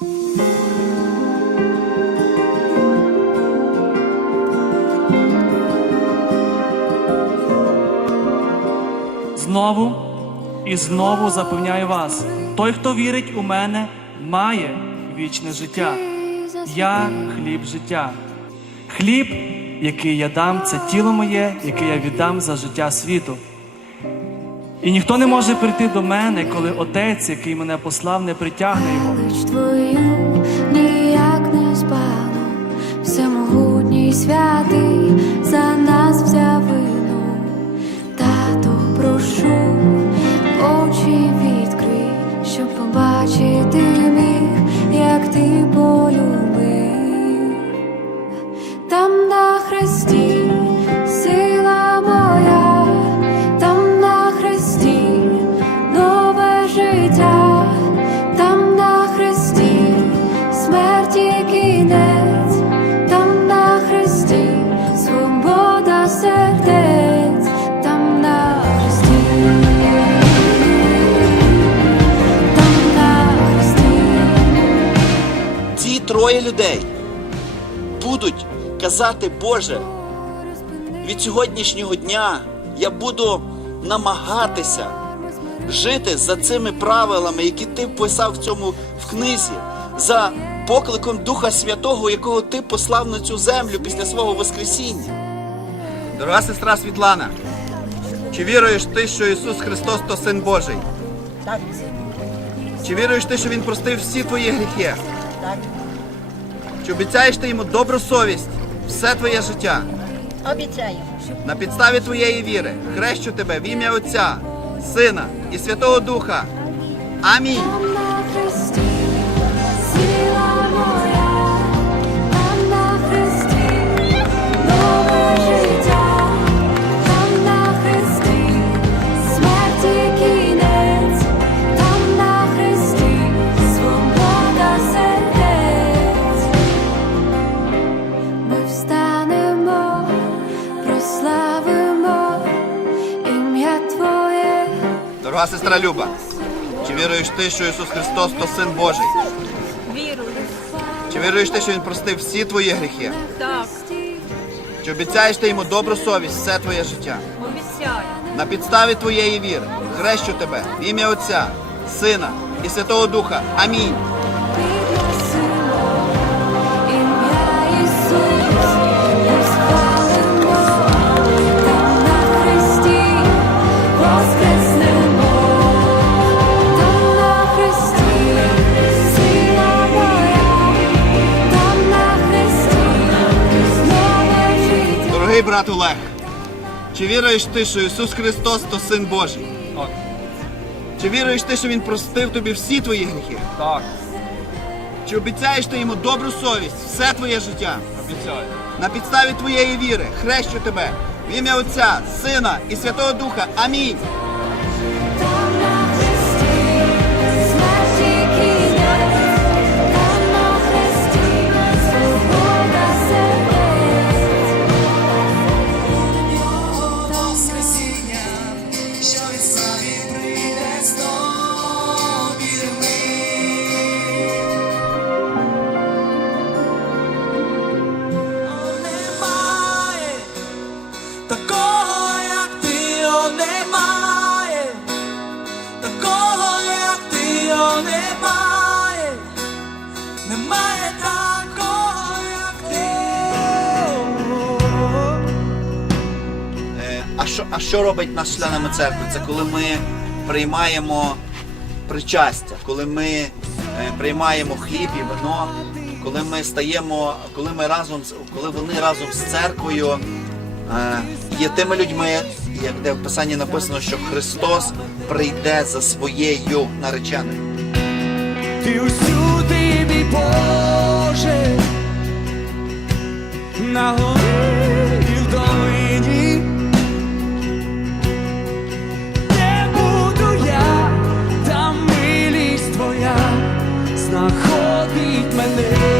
Знову і знову запевняю вас: той, хто вірить у мене, має вічне життя. Я хліб життя. Хліб, який я дам, це тіло моє, яке я віддам за життя світу. І ніхто не може прийти до мене, коли отець, який мене послав, не притягне його. Твою ніяк не спало, всемогутній святий за нас взяв вину. Тато, прошу, очі відкрий, щоб побачити міг, як ти полюбив. Там на хресті троє людей будуть казати, Боже, від сьогоднішнього дня я буду намагатися жити за цими правилами, які ти вписав в цьому в книзі, за покликом Духа Святого, якого ти послав на цю землю після свого Воскресіння. Дорога сестра Світлана, чи віруєш ти, що Ісус Христос то Син Божий? Так, Чи віруєш ти, що Він простив всі твої гріхи? так, Чи обіцяєш ти йому добру совість все твоє життя? обіцяю. На підставі твоєї віри хрещу тебе в ім'я Отця, Сина і Святого Духа. Амінь. Дорога сестра Люба, чи віруєш ти, що Ісус Христос то Син Божий? Вірую, Чи віруєш ти, що Він простив всі твої гріхи? так, Чи обіцяєш ти йому добру совість все твоє життя? обіцяю. На підставі твоєї віри хрещу тебе в ім'я Отця, Сина і Святого Духа. Амінь. Брат Олег, чи віруєш ти, що Ісус Христос то Син Божий? Так. Чи віруєш ти, що Він простив тобі всі твої гріхи? Так, Чи обіцяєш ти йому добру совість все твоє життя? обіцяю. На підставі твоєї віри хрещу тебе в ім'я Отця, Сина і Святого Духа. Амінь. Е, А що, а що робить нас членами церкви? Це коли ми приймаємо причастя, коли ми е, приймаємо хліб і вино, коли ми стаємо, коли ми разом коли вони разом з церквою е, є тими людьми, як де в Писанні написано, що Христос прийде за своєю нареченою. Ти усюди, мій Боже, на горі і в долині. Де буду я, там милість твоя знаходить мене.